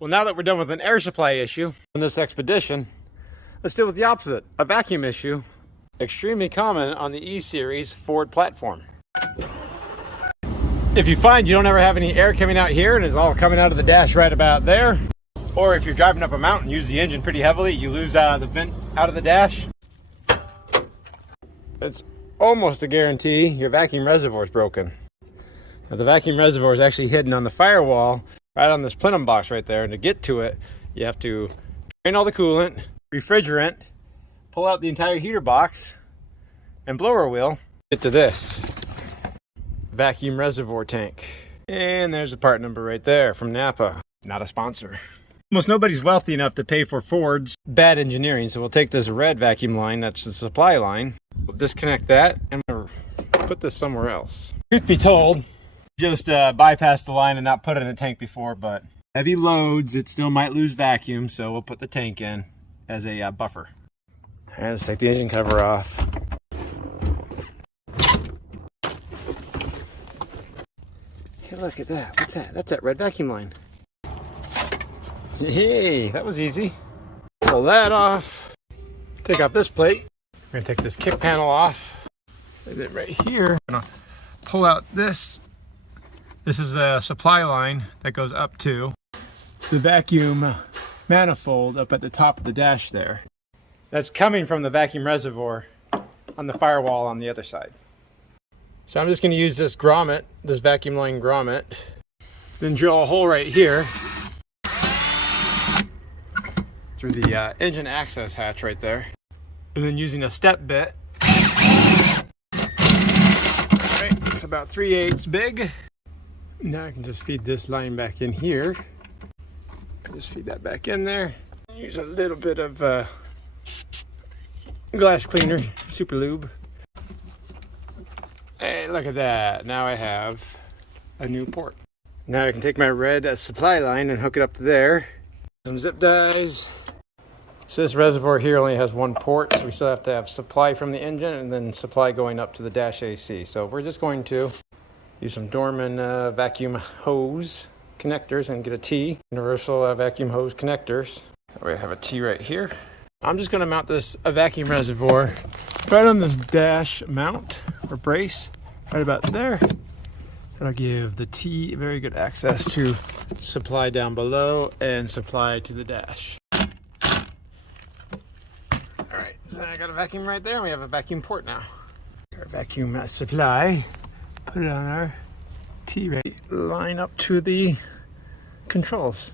Well, now that we're done with an air supply issue on this expedition, let's deal with the opposite, a vacuum issue. Extremely common on the E-Series Ford platform. If you find you don't ever have any air coming out here and it's all coming out of the dash right about there, or if you're driving up a mountain, use the engine pretty heavily, you lose the vent out of the dash, it's almost a guarantee your vacuum reservoir is broken. Now, the vacuum reservoir is actually hidden on the firewall right on this plenum box right there, and to get to it you have to drain all the coolant, refrigerant, pull out the entire heater box and blower wheel, get to this vacuum reservoir tank. And there's the part number right there from Napa. Not a sponsor. Almost nobody's wealthy enough to pay for Ford's bad engineering, so we'll take this red vacuum line, that's the supply line, we'll disconnect that and we'll put this somewhere else. Truth be told, just bypassed the line and not put it in the tank before, but heavy loads, it still might lose vacuum, so we'll put the tank in as a buffer. All right, let's take the engine cover off. Hey, look at that. What's that? That's that red vacuum line. Hey, that was easy. Pull that off. Take off this plate. We're gonna take this kick panel off. Put it right here. I'm gonna pull out this. This is a supply line that goes up to the vacuum manifold up at the top of the dash there. That's coming from the vacuum reservoir on the firewall on the other side. So I'm just going to use this grommet, this vacuum line grommet, then drill a hole right here through the engine access hatch right there, and then using a step bit, right, it's about 3/8 big. Now I can just feed this line back in here. Just feed that back in there. Use a little bit of glass cleaner, super lube. Hey, look at that. Now I have a new port. Now I can take my red supply line and hook it up to there. Some zip ties. So this reservoir here only has one port, so we still have to have supply from the engine and then supply going up to the dash AC. So we're just going to use some Dorman vacuum hose connectors and get a T, universal vacuum hose connectors. We have a T right here. I'm just going to mount this vacuum reservoir right on this dash mount or brace right about there. That'll give the T very good access to supply down below and supply to the dash. Alright, so I got a vacuum right there and we have a vacuum port now. Our vacuum supply, put it on our T right, line up to the controls.